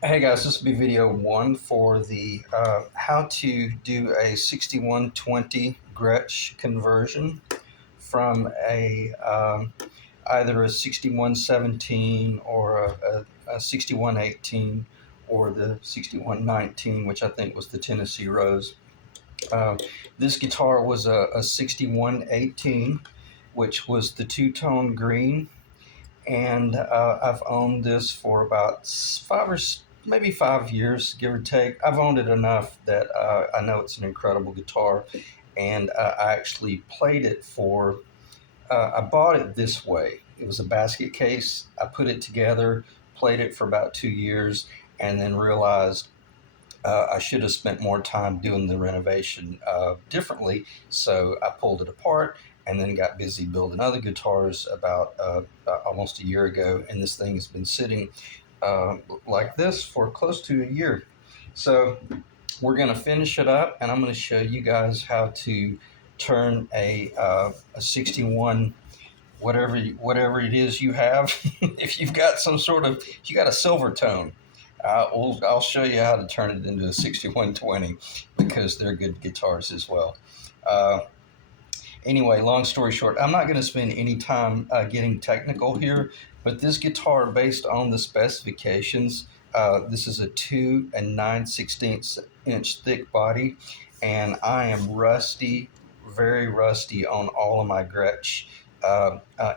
Hey guys, this will be video one for the how to do a 6120 Gretsch conversion from either a 6117 or a 6118 or the 6119, which I think was the Tennessee Rose. Uh, this guitar was a 6118, which was the two-tone green, and I've owned this for about maybe 5 years, give or take. I've owned it enough that I know it's an incredible guitar, and I actually played it for. I bought it this way. It was a basket case. I put it together, played it for about 2 years, and then realized I should have spent more time doing the renovation differently. So I pulled it apart and then got busy building other guitars about almost a year ago. And this thing has been sitting like this for close to a year. So we're going to finish it up, and I'm going to show you guys how to turn a 61 whatever it is you have. If you've got if you got a silver tone, I'll show you how to turn it into a 6120 because they're good guitars as well. Uh, anyway, long story short, I'm not going to spend any time getting technical here, but this guitar, based on the specifications, this is a 2 9/16 inch thick body, and I am rusty, very rusty on all of my Gretsch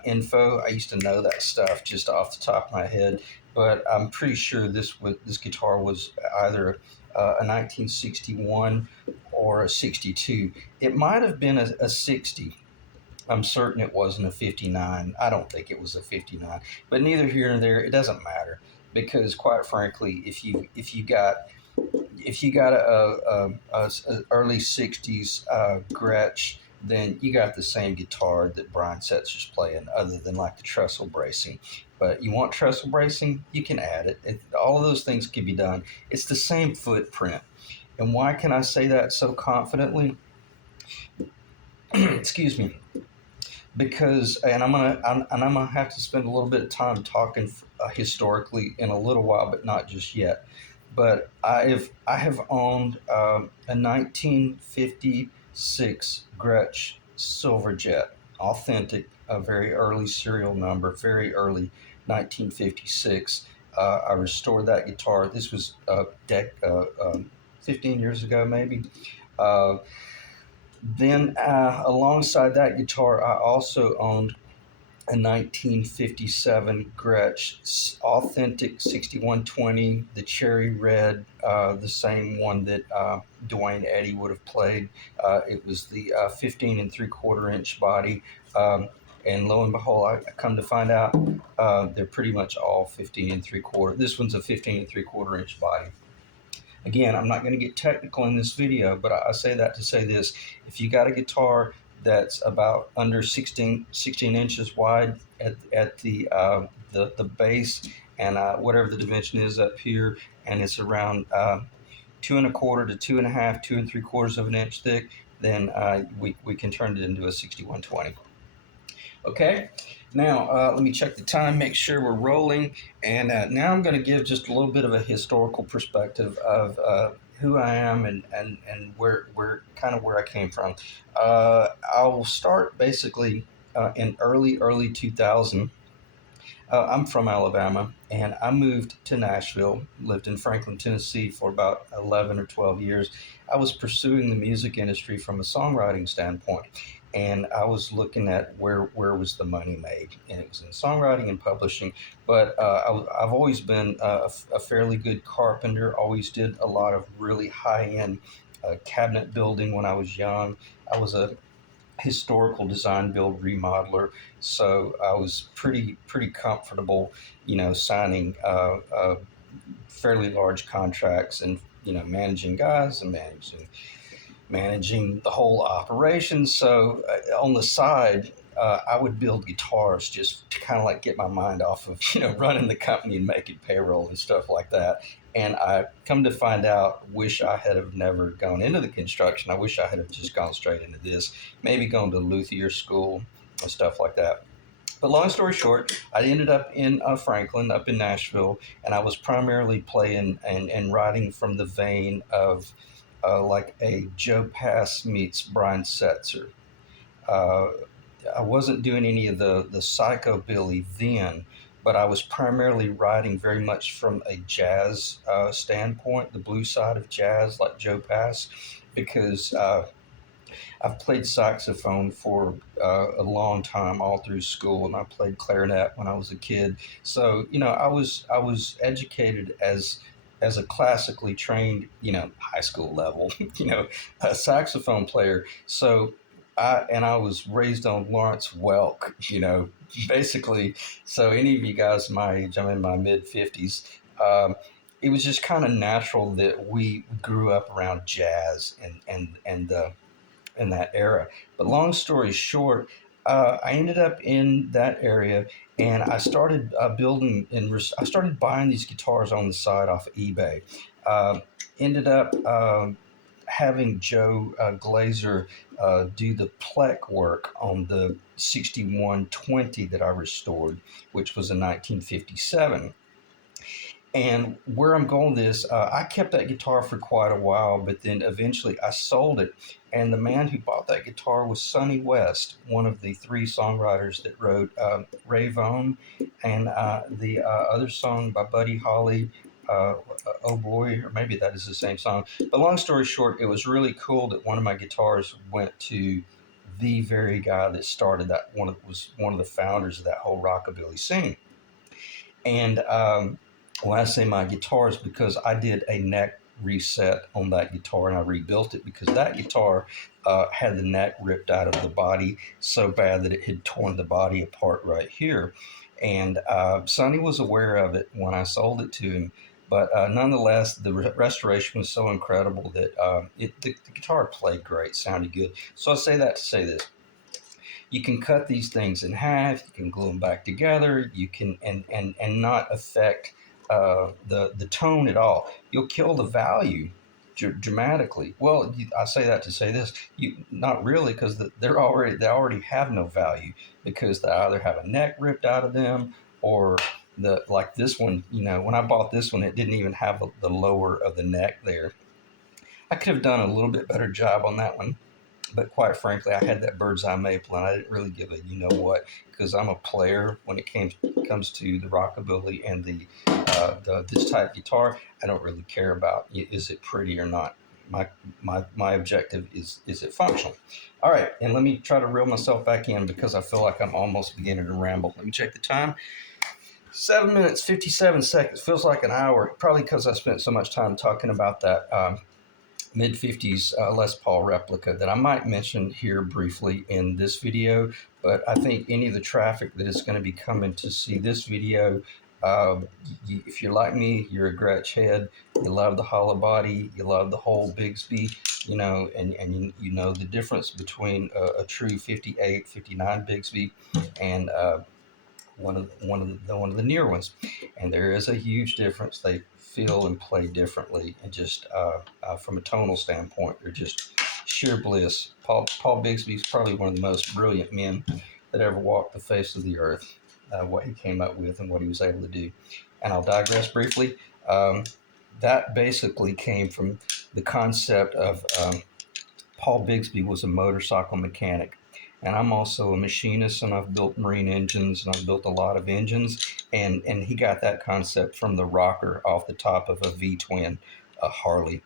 info. I used to know that stuff just off the top of my head, but I'm pretty sure this guitar was either a 1961 or a 62. It might have been a 60. I'm certain it wasn't a 59. I don't think it was a 59, but neither here nor there. It doesn't matter because, quite frankly, if you got a early '60s Gretsch, then you got the same guitar that Brian Setzer's playing, other than like the trestle bracing. But you want trestle bracing, you can add it. All of those things can be done. It's the same footprint. And why can I say that so confidently? Excuse me. Because, and I'm gonna have to spend a little bit of time talking historically in a little while, but not just yet. But I have owned a 1956 Gretsch Silverjet, authentic, a very early serial number, very early 1956. I restored that guitar. This was 15 years ago, maybe. Uh, then, alongside that guitar, I also owned a 1957 Gretsch authentic 6120, the cherry red, the same one that Dwayne Eddy would have played. It was the 15 3/4 inch body. And lo and behold, I come to find out they're pretty much all 15 3/4. This one's a 15 3/4 inch body. Again, I'm not going to get technical in this video, but I say that to say this. If you got a guitar that's about under 16 inches wide at the base, and whatever the dimension is up here, and it's around 2 1/4 to 2 1/2, 2 3/4 of an inch thick, then we can turn it into a 6120. Okay, now let me check the time, make sure we're rolling, and now I'm going to give just a little bit of a historical perspective of who I am and where I came from. I'll start basically in early 2000. I'm from Alabama, and I moved to Nashville, lived in Franklin, Tennessee for about 11 or 12 years. I was pursuing the music industry from a songwriting standpoint, and I was looking at where was the money made, and it was in songwriting and publishing. But I've always been a fairly good carpenter, always did a lot of really high-end cabinet building when I was young. I was a historical design build remodeler, so I was pretty comfortable, signing fairly large contracts, and managing guys and managing the whole operation. So on the side, I would build guitars just to kind of like get my mind off of running the company and making payroll and stuff like that. And I come to find out, wish I had have never gone into the construction. I wish I had have just gone straight into this, maybe gone to luthier school and stuff like that. But long story short, I ended up in Franklin, up in Nashville, and I was primarily playing and writing from the vein of like a Joe Pass meets Brian Setzer. Uh, I wasn't doing any of the psychobilly then, but I was primarily writing very much from a jazz standpoint, the blues side of jazz, like Joe Pass, because I've played saxophone for a long time, all through school, and I played clarinet when I was a kid. So I was educated as a classically trained, high school level, a saxophone player. So I was raised on Lawrence Welk, basically. So any of you guys my age, I'm in my mid 50s. Um, it was just kind of natural that we grew up around jazz and in that era. But long story short, I ended up in that area, and I started building and I started buying these guitars on the side off of eBay. Uh, Ended up having Joe Glazer do the plec work on the 6120 that I restored, which was a 1957. And where I'm going with this, I kept that guitar for quite a while, but then eventually I sold it. And the man who bought that guitar was Sonny West, one of the three songwriters that wrote Rave On and the other song by Buddy Holly, Oh Boy, or maybe that is the same song. But long story short, it was really cool that one of my guitars went to the very guy that started that was one of the founders of that whole rockabilly scene. And when I say my guitars, because I did a neck reset on that guitar and I rebuilt it because that guitar had the neck ripped out of the body so bad that it had torn the body apart right here. And Sonny was aware of it when I sold it to him. But nonetheless, the restoration was so incredible that the guitar played great, sounded good. So I say that to say this: you can cut these things in half, you can glue them back together, you can and not affect the tone at all. You'll kill the value dramatically. Well, I say that to say this: you not really, because they already have no value because they either have a neck ripped out of them or the like this one. When I bought this one, it didn't even have the lower of the neck there. I could have done a little bit better job on that one, but quite frankly, I had that bird's eye maple, and I didn't really give a what, because I'm a player when it comes to the rockabilly and the this type of guitar. I don't really care about is it pretty or not. My objective is it functional. All right, and let me try to reel myself back in because I feel like I'm almost beginning to ramble. Let me check the time. 7 minutes 57 seconds, feels like an hour. Probably because I spent so much time talking about that mid 50s Les Paul replica that I might mention here briefly in this video. But I think any of the traffic that is going to be coming to see this video, if you're like me, you're a Gretsch head, you love the hollow body, you love the whole Bigsby, and you know the difference between a true 58, 59 Bigsby and one of the near ones, and there is a huge difference. They feel and play differently, and just from a tonal standpoint, they're just sheer bliss. Paul Bigsby is probably one of the most brilliant men that ever walked the face of the earth. What he came up with and what he was able to do, and I'll digress briefly. That basically came from the concept of Paul Bigsby was a motorcycle mechanic, and I'm also a machinist, and I've built marine engines, and I've built a lot of engines, and he got that concept from the rocker off the top of a V twin, a Harley.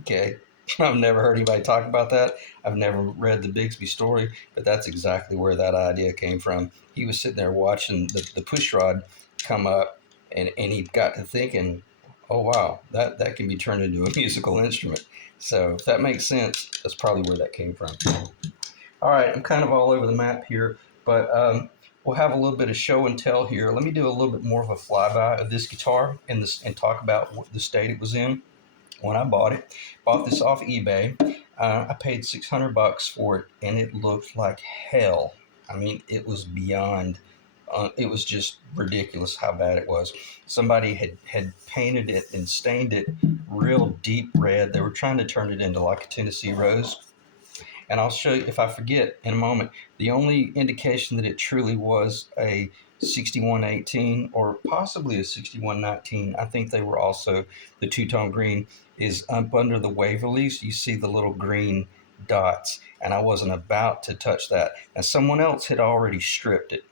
Okay, I've never heard anybody talk about that. I've never read the Bigsby story, but that's exactly where that idea came from. He was sitting there watching the push rod come up, and he got to thinking, oh wow, that can be turned into a musical instrument. So if that makes sense, that's probably where that came from. All right, I'm kind of all over the map here, but we'll have a little bit of show and tell here. Let me do a little bit more of a flyby of this guitar and talk about the state it was in when I bought it. Bought this off eBay. I paid $600 for it, and it looked like hell. I mean, it was beyond. It was just ridiculous how bad it was. Somebody had painted it and stained it real deep red. They were trying to turn it into like a Tennessee rose, And I'll show you if I forget in a moment. The only indication that it truly was a 6118 or possibly a 6119, I think they were also the two-tone green, is up under the Waverleys. You see the little green dots, and I wasn't about to touch that. And someone else had already stripped it,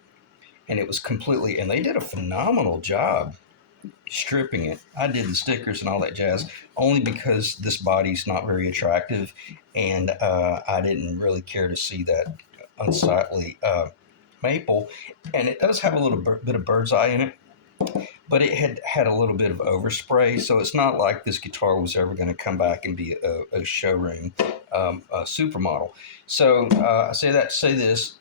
and it was completely, and they did a phenomenal job stripping it. I did the stickers and all that jazz only because this body's not very attractive, and I didn't really care to see that unsightly maple. And it does have a little bit of bird's eye in it, but it had a little bit of overspray, so it's not like this guitar was ever going to come back and be a showroom supermodel. So I say that to say this.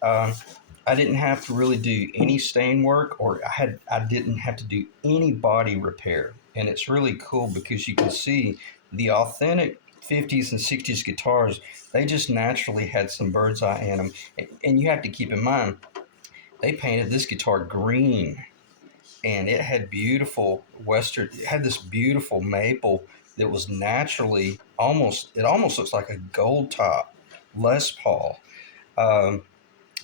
I didn't have to really do any stain work, or I didn't have to do any body repair, and it's really cool because you can see the authentic 50s and 60s guitars. They just naturally had some bird's eye in them, and you have to keep in mind they painted this guitar green, and it had beautiful western. It had this beautiful maple that was naturally almost. It almost looks like a gold top Les Paul. Um,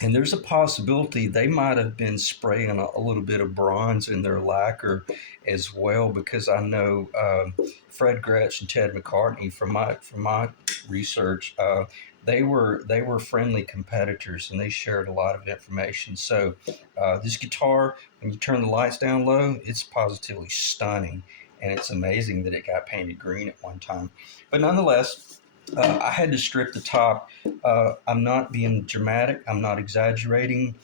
and there's a possibility they might have been spraying a little bit of bronze in their lacquer as well, because I know Fred Gretsch and Ted McCartney, from my research, they were friendly competitors, and they shared a lot of information. So this guitar, when you turn the lights down low, it's positively stunning, and it's amazing that it got painted green at one time. But nonetheless, I had to strip the top. I'm not being dramatic. I'm not exaggerating.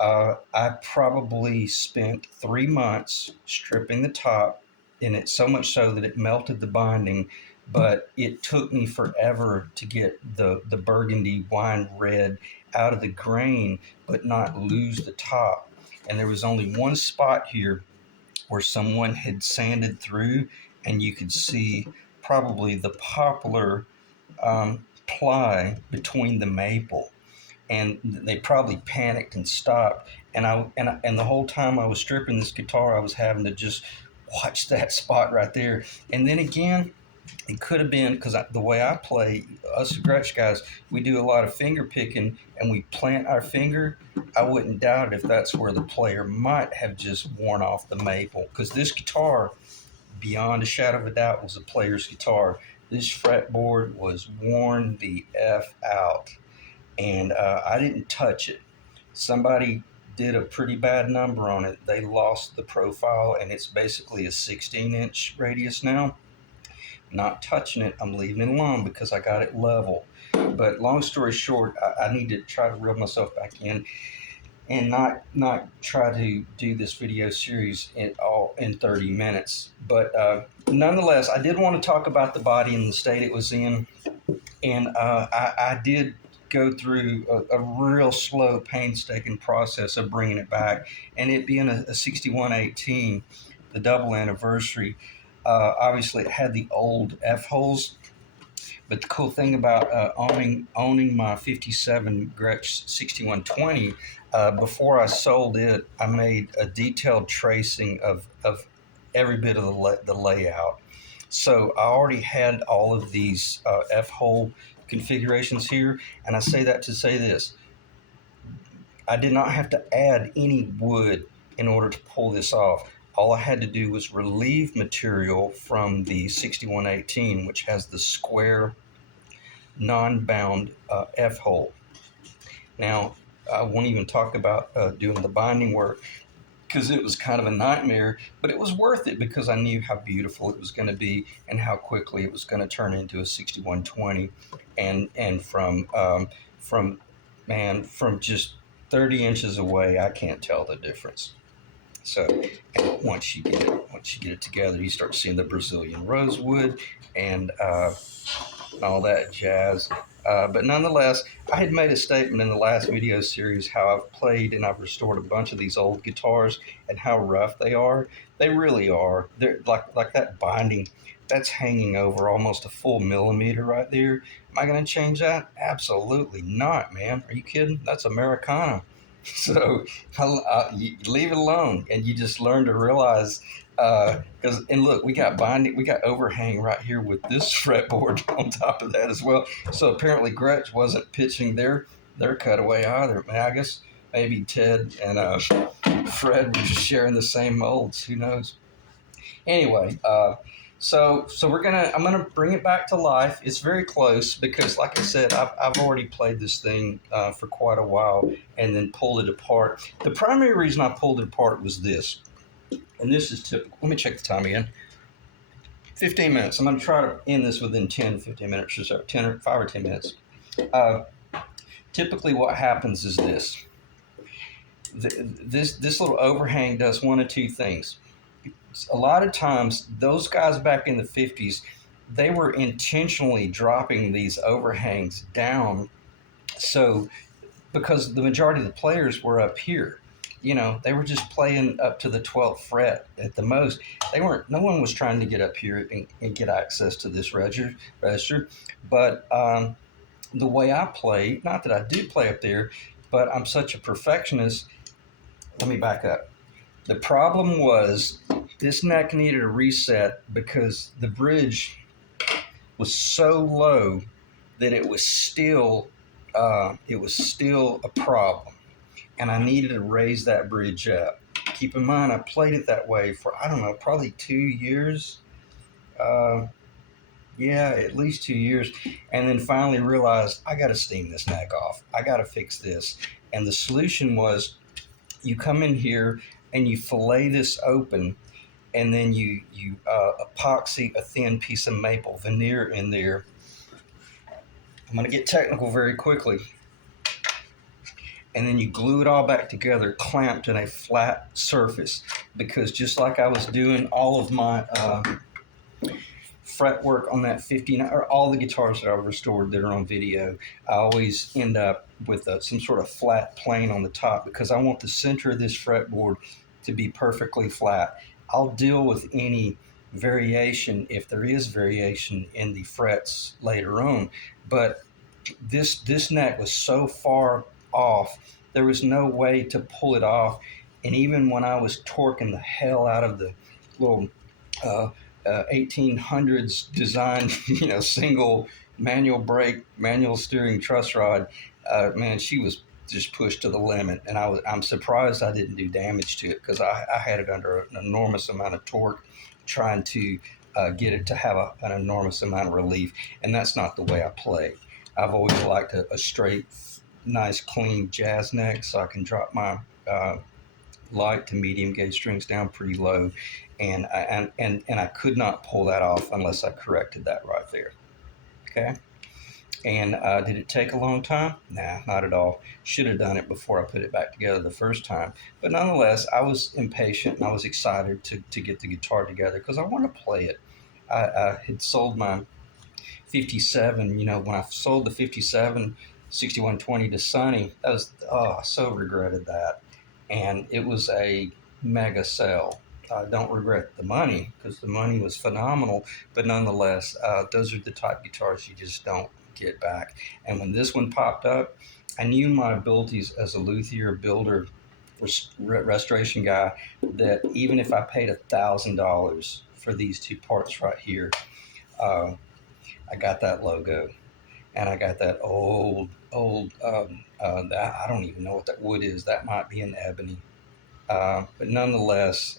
I probably spent 3 months stripping the top in it, so much so that it melted the binding. But it took me forever to get the burgundy wine red out of the grain, but not lose the top. And there was only one spot here where someone had sanded through, and you could see probably the poplar ply between the maple, and they probably panicked and stopped. And the whole time I was stripping this guitar, I was having to just watch that spot right there. And then again, it could have been because the way I play, us Gretsch guys, we do a lot of finger picking, and we plant our finger. I wouldn't doubt it if that's where the player might have just worn off the maple, because this guitar, beyond a shadow of a doubt, was a player's guitar. This fretboard was worn the F out, and I didn't touch it. Somebody did a pretty bad number on it. They lost the profile, and it's basically a 16-inch radius now. Not touching it, I'm leaving it alone because I got it level. But long story short, I need to try to reel myself back in and not try to do this video series in 30 minutes. But nonetheless, I did want to talk about the body and the state it was in, and I did go through a real slow, painstaking process of bringing it back, and it being a 6118, the double anniversary. Obviously, it had the old F holes, but the cool thing about owning my '57 Gretsch 6120, before I sold it, I made a detailed tracing of every bit of the layout. So I already had all of these F hole configurations here, and I say that to say this: I did not have to add any wood in order to pull this off. All I had to do was relieve material from the 6118, which has the square non-bound F hole. Now, I won't even talk about doing the binding work because it was kind of a nightmare, but it was worth it because I knew how beautiful it was going to be and how quickly it was going to turn into a 6120. And from just 30 inches away, I can't tell the difference. So once you get it together, you start seeing the Brazilian rosewood and all that jazz. But nonetheless, I had made a statement in the last video series how I've played and I've restored a bunch of these old guitars and how rough they are. They really are. They're like that binding that's hanging over almost a full millimeter right there. Am I going to change that? Absolutely not, man. Are you kidding? That's Americana. So you leave it alone, and you just learn to realize. Because and look, we got binding, we got overhang right here with this fretboard on top of that as well. So apparently Gretsch wasn't pitching their cutaway either. Man, I guess maybe Ted and Fred were just sharing the same molds. Who knows? Anyway, so I'm gonna bring it back to life. It's very close because, like I said, I've already played this thing for quite a while and then pulled it apart. The primary reason I pulled it apart was this, and this is typical. Let me check the time again. 15 minutes. I'm going to try to end this within 10, 15 minutes or so, 10 or 5 or 10 minutes. Uh, Typically, what happens is this. This little overhang does one of two things. A lot of times, those guys back in the 50s, they were intentionally dropping these overhangs down. So, because the majority of the players were up here, they were just playing up to the 12th fret at the most. They weren't. No one was trying to get up here and get access to this register. But the way I play, not that I do play up there, but I'm such a perfectionist. Let me back up. The problem was this neck needed a reset because the bridge was so low that it was still a problem, and I needed to raise that bridge up. Keep in mind, I played it that way for I don't know, probably 2 years. Uh, yeah, at least 2 years, and then finally realized I got to steam this neck off. I got to fix this, and the solution was you come in here and you fillet this open, and then you epoxy a thin piece of maple veneer in there. I'm going to get technical very quickly. And then you glue it all back together, clamped in a flat surface. Because just like I was doing all of my fretwork on that 59, or all the guitars that I've restored that are on video, I always end up with some sort of flat plane on the top because I want the center of this fretboard to be perfectly flat. I'll deal with any variation if there is variation in the frets later on, but this neck was so far off, there was no way to pull it off. And even when I was torquing the hell out of the little uh, 1800s design, single manual brake, manual steering truss rod, man, she was just pushed to the limit. And I'm surprised I didn't do damage to it because I had it under an enormous amount of torque trying to get it to have an enormous amount of relief. And that's not the way I play. I've always liked a straight, nice, clean jazz neck so I can drop my light to medium gauge strings down pretty low, and I could not pull that off unless I corrected that right there. Okay. And did it take a long time? Nah, not at all. Should have done it before I put it back together the first time. But nonetheless, I was impatient and I was excited to get the guitar together because I want to play it. I had sold my 57, when I sold the 57 6120 to Sonny, that was, oh, I so regretted that. And it was a mega sell. I don't regret the money because the money was phenomenal, but nonetheless, those are the type guitars you just don't get back. And when this one popped up, I knew my abilities as a luthier, builder, restoration guy, that even if I paid $1,000 for these two parts right here, uh, I got that logo, and I got that old. I don't even know what that wood is. That might be an ebony, but nonetheless,